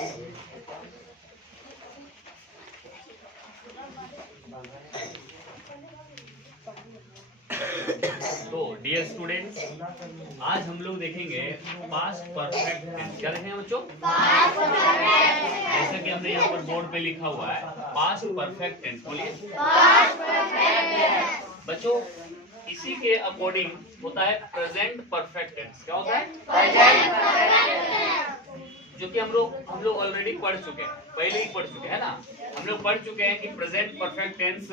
तो dear students, आज हम लोग देखेंगे पास्ट परफेक्ट टेंस। क्या देखेंगे बच्चों? Past perfect. जैसे कि हमने यहाँ पर बोर्ड पे लिखा हुआ है पास्ट परफेक्ट टेंस। बोलिए पास्ट परफेक्ट टेंस। बच्चों, इसी के अकॉर्डिंग होता है प्रेजेंट परफेक्ट टेंस। क्या होता है? प्रेजेंट परफेक्ट टेंस, जो कि हम लोग ऑलरेडी पढ़ चुके हैं, पहले ही पढ़ चुके हैं ना। हम लोग पढ़ चुके हैं कि प्रेजेंट परफेक्ट टेंस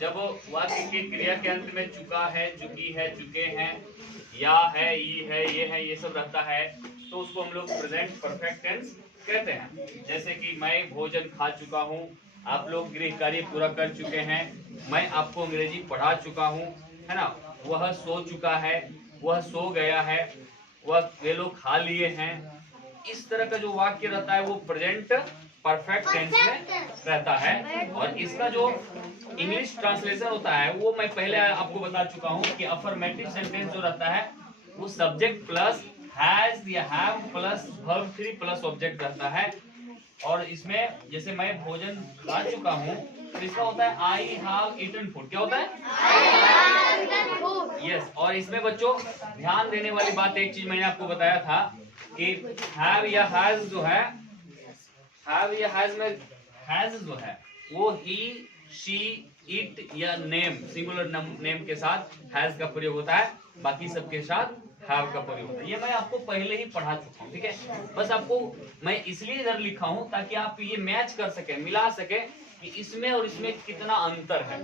जब वाक्य की क्रिया के अंत में चुका है, चुकी है, चुके हैं, या है, ई है, ये है, ये सब रहता है, तो उसको हम लोग प्रेजेंट परफेक्ट टेंस कहते हैं। जैसे कि मैं भोजन खा चुका हूँ, आप लोग गृह कार्य पूरा कर चुके हैं, मैं आपको अंग्रेजी पढ़ा चुका हूँ, है ना, वह सो चुका है, वह सो गया है, वह वे लोग खा लिए हैं। इस तरह का जो वाक्य रहता है वो प्रेजेंट परफेक्ट टेंस में रहता है। और इसका जो इंग्लिश ट्रांसलेशन होता है वो मैं पहले आपको बता चुका हूँ कि अफर्मेटिव सेंटेंस जो रहता है वो सब्जेक्ट प्लस हैज या have plus verb 3 plus object रहता है। और इसमें जैसे मैं भोजन खा चुका हूँ तो इसका होता है आई हैव ईटन फूड। क्या होता है? यस। और इसमें बच्चों ध्यान देने वाली बात, एक चीज मैंने आपको बताया था कि हैव या हैज जो है, हैव या हैज में हैज जो है वो ही, शी, इट या नेम, सिंगुलर नेम के साथ हैज का प्रयोग होता है, बाकी सबके साथ हैव का प्रयोग होता है। ये मैं आपको पहले ही पढ़ा चुका हूँ, ठीक है। बस आपको मैं इसलिए इधर लिखा हूँ ताकि आप ये मैच कर सके, मिला सके कि इसमें और इसमें कितना अंतर है।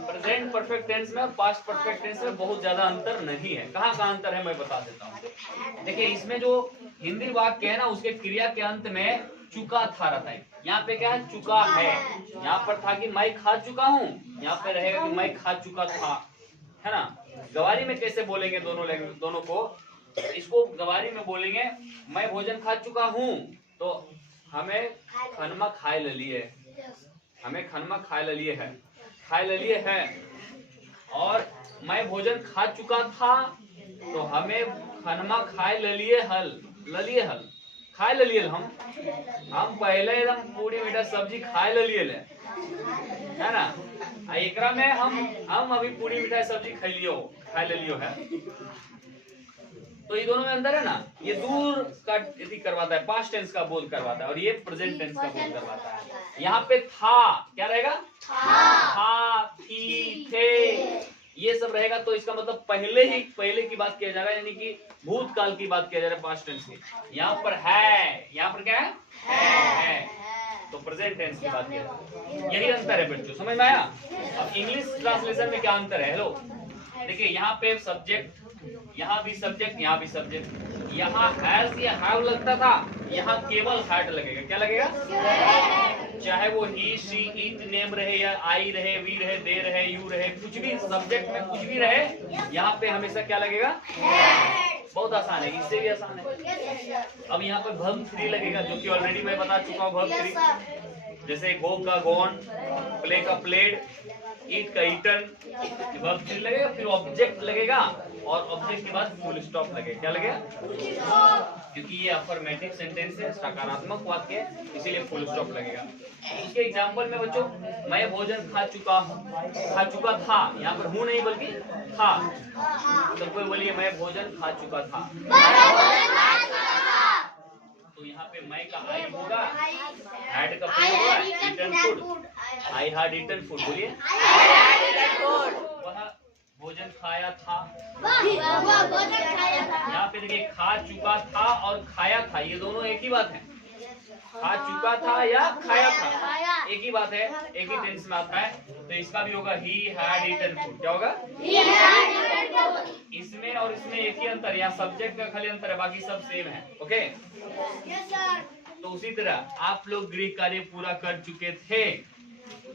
प्रेजेंट परफेक्ट टेंस में और पास्ट परफेक्ट टेंस में बहुत ज्यादा अंतर नहीं है। कहाँ का अंतर है मैं बता देता हूँ। देखिए, इसमें जो हिंदी वाक्य है ना उसके क्रिया के अंत में चुका था रहता है। यहाँ पे क्या है? चुका है। यहाँ पर था कि मैं खा चुका हूँ, यहाँ पे रहेगा कि मैं खा चुका था, है ना। गवारी में कैसे बोलेंगे दोनों को? इसको गवारी में बोलेंगे मैं भोजन खा चुका हूँ, तो हमें खनमा खाए ले लिए, हमें खनमा खाए ले लिए है, खाए ले लिए है। और मैं भोजन खा चुका था तो हमें खनमा खाए ले लिए हल, ललिए हल, खाए ले लिए हम पहले एकदम पूरी मीठा सब्जी खाए ले लिए ले, है ना। एकरा में हम अभी पूरी मीठा सब्जी खाए ले लियो है। तो ये दोनों में अंदर है ना, ये दूर का यदि करवाता है, पास्ट टेंस का बोध करवाता है, और ये प्रेजेंट टेंस का बोध करवाता है। यहाँ पे था क्या रहेगा? था, थी, थे, ये सब रहेगा। तो इसका मतलब पहले की बात किया जा रहा है, यानी कि भूतकाल की बात किया जा रहा है पास्ट टेंस की। यहाँ पर है, यहाँ पर क्या है? तो प्रेजेंट टेंस की बात किया जा रहा है। यही अंतर है बच्चों, समझ में आया? अब इंग्लिश ट्रांसलेशन में क्या अंतर है? हेलो, देखिए यहाँ पे सब्जेक्ट, यहाँ भी सब्जेक्ट, यहाँ भी सब्जेक्ट। यहाँ हैज या हैव लगता था, यहाँ केवल हैड लगेगा। क्या लगेगा? चाहे वो ही, शी, इट, नेम रहे या आई रहे, वी रहे, दे रहे, यू रहे, कुछ भी सब्जेक्ट में कुछ भी रहे, यहाँ पे हमेशा क्या लगेगा? बहुत आसान है, इससे भी आसान है। अब यहाँ पे वर्ब 3 लगेगा, जो कि ऑलरेडी मैं बता चुका हूँ। वर्ब 3 जैसे गो का गॉन, प्ले का प्लेड, ईट का ईटन, वर्ब 3 लगेगा, फिर ऑब्जेक्ट लगेगा, और ऑब्जेक्ट के बाद फुल स्टॉप लगेगा। क्या लगेगा? क्योंकि ये अफर्मेटिव सेंटेंस है, सकारात्मक वाक्य है, इसीलिए फुल स्टॉप लगेगा। इसके एग्जांपल में बच्चों, मैं भोजन खा चुका था, यहाँ पर हूँ नहीं बल्कि था। तो कोई बोलिए मैं भोजन खा चुका था, तो यहाँ पे मैं का आई होगा, हैड का प्रयोग होगा, eaten food, I had eaten food. बोलिए वह भोजन खाया था। यहाँ पे देखिए खा चुका था और खाया था, ये दोनों एक ही बात है। खा चुका था या खाया था, एक ही बात है, एक ही टेंस में आता है। तो इसका भी होगा ही हैड ईटन फूड। क्या होगा? इसमें और इसमें एक ही अंतर, यहाँ सब्जेक्ट का खाली अंतर है, बाकी सब सेम है। ओके, तो उसी तरह आप लोग गृह कार्य पूरा कर चुके थे,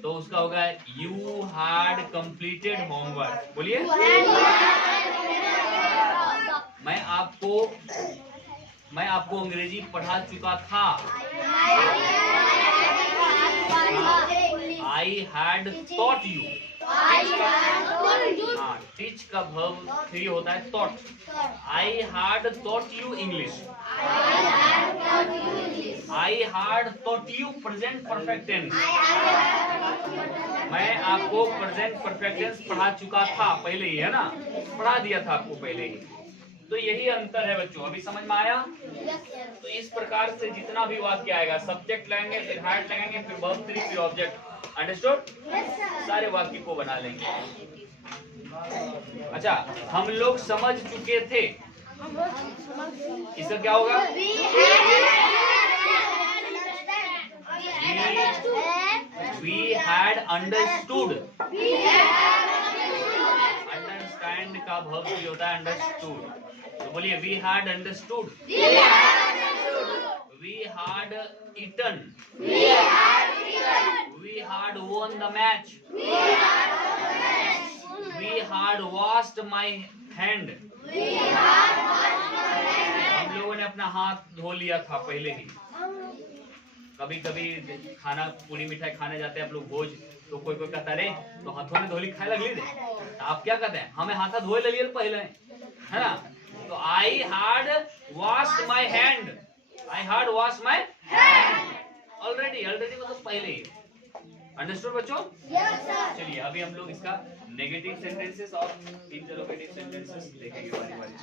तो उसका होगा यू हैड कंप्लीटेड होमवर्क। बोलिए मैं आपको अंग्रेजी पढ़ा चुका था। I had taught you. Teach का वर्ब 3 होता है taught. I had taught you English. I I had taught you present perfect tense. मैं आपको प्रेजेंट परफेक्ट टेंस पढ़ा चुका था पहले ही, है ना, पढ़ा दिया था आपको पहले ही। तो यही अंतर है बच्चों, अभी समझ में आया? तो इस प्रकार से जितना भी वाक्य आएगा, सब्जेक्ट लगाएंगे, फिर हार्ड लगाएंगे, फिर वर्ब 3, फिर ऑब्जेक्ट, अंडरस्टूड? सारे वाक्य को बना लेंगे। अच्छा, हम लोग समझ चुके थे, इसका क्या होगा? We had understood। अंडरस्टैंड का वर्ब भी होता है अंडरस्टूड। तो बोलिए we had understood। We had eaten। We had won the match। We had washed my hand। हम लोगों ने अपना हाथ धो लिया था पहले ही। कभी कभी खाना पूरी मिठाई खाने जाते हैं आप लोग भोज, तो कोई कोई कहता रे तो हाथों में धोली खाए लगली दे, तो आप क्या कहते हैं? हमें हाथ धोए ले लिए पहले, है ना? तो I had wash my hand. I had wash my hand already मतलब पहले ही। अंडरस्टूड बच्चों? चलिए अभी हम लोग इसका नेगेटिव सेंटेंसेस और इंटरोगेटिव सेंटेंसेस देखेंगे बारी बारी से।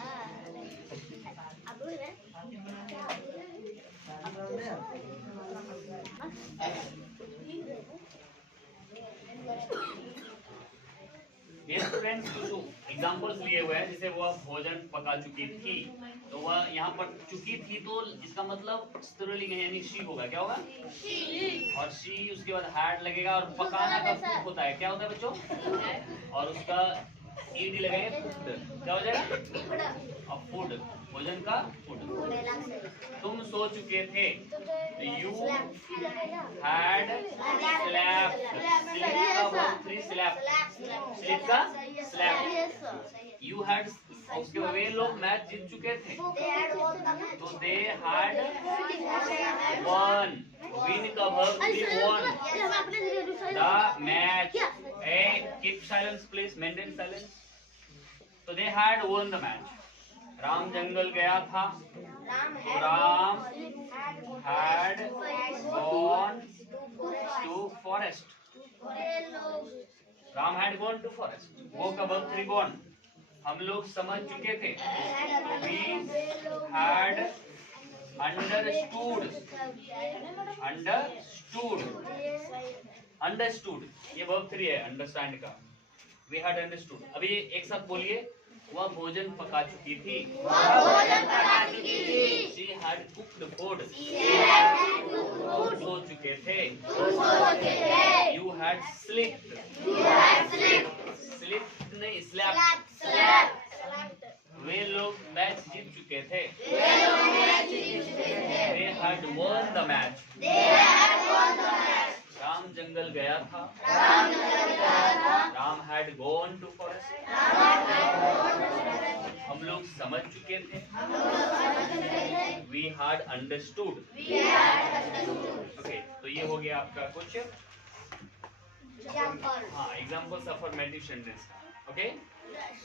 ये स्टूडेंट्स जो एग्जांपल्स लिए हुए हैं, जैसे वह भोजन पका चुकी थी, तो वह यहाँ पर चुकी थी, तो इसका मतलब स्त्रीलिंग है, यानी शी होगा। क्या होगा? और शी, उसके बाद हैड लगेगा, और पकाना का कुक होता है। क्या होता है बच्चों? और उसका ईडी लगाएंगे, कुक्ड। क्या हो जाएगा? अब फूड, भोजन का फूड। तुम सो चुके थे, यू हैड स्लेप्ट। स्लीप का स्लेप्ट। यू हैड, उसके बाद वे लोग मैच जीत चुके थे, तो दे हैड वन। विन का verb won, the match. Keep silence please, maintain silence. तो they had won the match. Ram जंगल गया था, तो Ram had gone to forest. Ram had gone to forest, वो का वर्ब 3 गॉन। हम लोग समझ चुके थे, तो वी हैड अंडरस्टूड। अंडरस्टूड ये वर्ब 3 है अंडरस्टैंड का। We had understood. अभी एक साथ बोलिए, वह भोजन पका चुकी थी। She had cooked food। सो चुके थे। You had slept। Slept नहीं, slept। वे लोग मैच जीत चुके थे। They had won the match। Ram जंगल गया था। Ram had gone to forest। हम लोग समझ चुके थे। We had understood। ओके, तो ये हो गया आपका कुछ examples of affirmative sentence। Okay,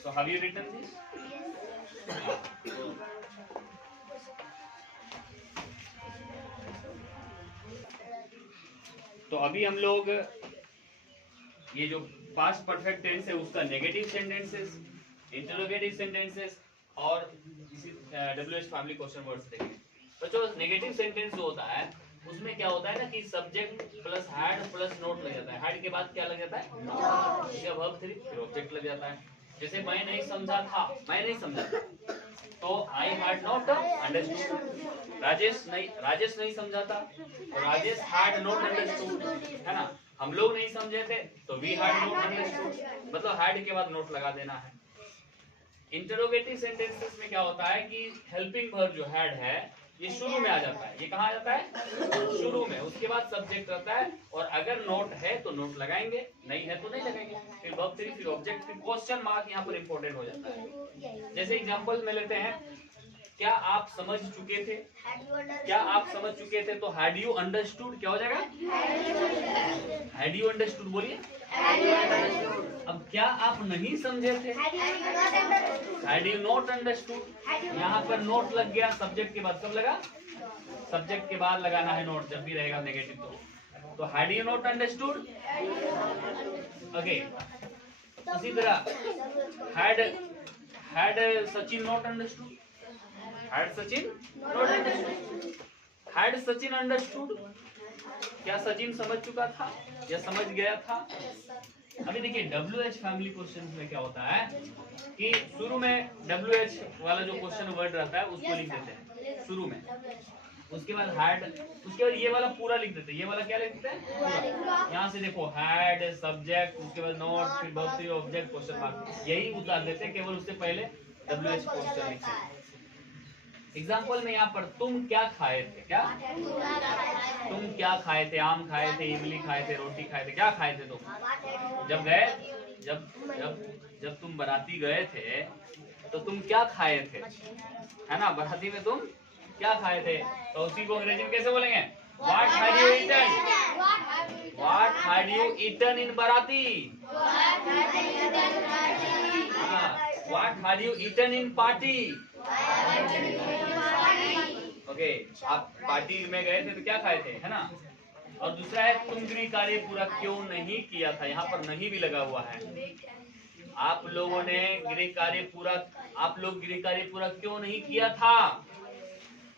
so have you written this? तो अभी हम लोग ये जो पास्ट परफेक्ट टेंस है उसका नेगेटिव सेंटेंसेस, इंटरोगेटिव सेंटेंसेस और इसी WH फैमिली क्वेश्चन वर्ड्स देखेंगे। बच्चों नेगेटिव सेंटेंस जो होता है उसमें क्या होता है ना कि subject plus had plus note लग जाता है। हैड के बाद क्या लग जाता है? नोट। इसका वर्ब 3 फिर ऑब्जेक्ट लग जाता है। जैसे मैं नहीं समझा था, मैं नहीं समझा था, तो I had not understood. Rajesh नहीं समझा था, तो राजेश हैड नॉट अंडरस्टूड, है ना? हम लोग नहीं समझे थे, तो वी हैड नॉट अंडरस्टूड, मतलब हैड के बाद नोट लगा देना है। इंटरोगेटिव सेंटेंसेस में क्या होता है कि हेल्पिंग वर्ब जो हैड है ये शुरू में आ जाता है। ये कहाँ आ जाता है? शुरू में। उसके बाद सब्जेक्ट रहता है, और अगर नोट है तो नोट लगाएंगे, नहीं है तो नहीं लगाएंगे। फिर वर्ब 3 फिर ऑब्जेक्ट फिर क्वेश्चन मार्क यहाँ पर इंपॉर्टेंट हो जाता है। जैसे एग्जांपल में लेते हैं, क्या आप समझ चुके थे? क्या आप समझ चुके थे? तो हैड यू अंडरस्टूड क्या हो जाएगा? हैड यू अंडरस्टूड बोलिए। अब क्या आप नहीं समझे थे? Had you not understood. यहाँ पर नोट लग गया, सब्जेक्ट के बाद कब लगा? सब्जेक्ट के बाद लगाना है नोट जब भी रहेगा नेगेटिव तो had you not understood. Okay, उसी तरह had Sachin not understood, had Sachin not understood, had Sachin understood, क्या सचिन समझ चुका था या समझ गया था। अभी देखिए WH फैमिली क्वेश्चन में क्या होता है कि शुरू में WH वाला जो क्वेश्चन वर्ड रहता है उसको लिख देते हैं शुरू में, उसके बाद हैड, उसके बाद ये वाला पूरा लिख देते हैं। ये वाला क्या लिख देते हैं पूरा। यहाँ से देखो हैड सब्जेक्ट, उसके बाद नोट, फिर बहुत सी ऑब्जेक्ट क्वेश्चन मार्क, यही उतार देते हैं, केवल उससे पहले WH क्वेश्चन लिखते हैं। एग्जाम्पल में यहाँ पर तुम क्या खाए थे, क्या तुम क्या खाए थे, आम खाए थे, इमली खाए थे, रोटी खाए थे, क्या खाए थे तुम जब गए, जब जब जब तुम बाराती गए थे तो तुम क्या खाए थे, है ना। बाराती में तुम क्या खाए थे, तो उसी को अंग्रेजी में कैसे बोलेंगे, what had you eaten, what had you eaten in barati, what had you eaten in party. Okay, आप पार्टी में गए थे तो क्या खाए थे, है ना। और दूसरा है तुम गृह कार्य पूरा क्यों नहीं किया था, यहाँ पर नहीं भी लगा हुआ है। आप लोगों ने गृह कार्य पूरा, आप लोग गृह कार्य पूरा क्यों नहीं किया था,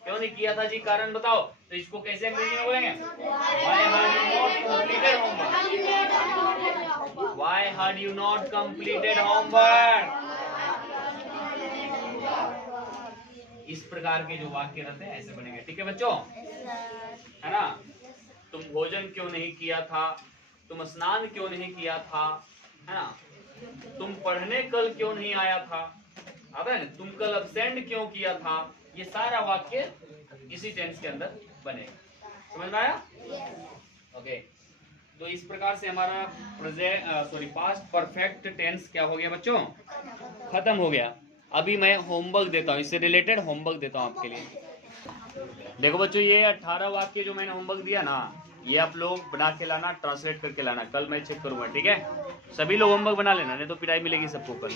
क्यों नहीं किया था जी, कारण बताओ। तो इसको कैसे अंग्रेजी में बोलेंगे, Why had you not completed homework? Why had you not completed homework? इस प्रकार के जो वाक्य रहते हैं ऐसे बनेंगे, ठीक है बच्चों, है ना। तुम भोजन क्यों नहीं किया था, तुम स्नान क्यों नहीं किया था, है ना। तुम पढ़ने कल क्यों नहीं आया था, आता है ना, तुम कल अब्सेंट क्यों किया था। ये सारा वाक्य इसी टेंस के अंदर बनेगा, समझ में आया। ओके, तो इस प्रकार से हमारा पास्ट परफेक्ट टेंस क्या हो गया बच्चों, खत्म हो गया। अभी मैं होमवर्क देता हूँ, इससे रिलेटेड होमवर्क देता हूँ आपके लिए। देखो बच्चों, ये 18 वाक्य जो मैंने होमवर्क दिया ना, ये आप लोग बना के लाना, ट्रांसलेट करके लाना, कल मैं चेक करूंगा, ठीक है। सभी लोग होमवर्क बना लेना, नहीं तो पिटाई मिलेगी सबको कल।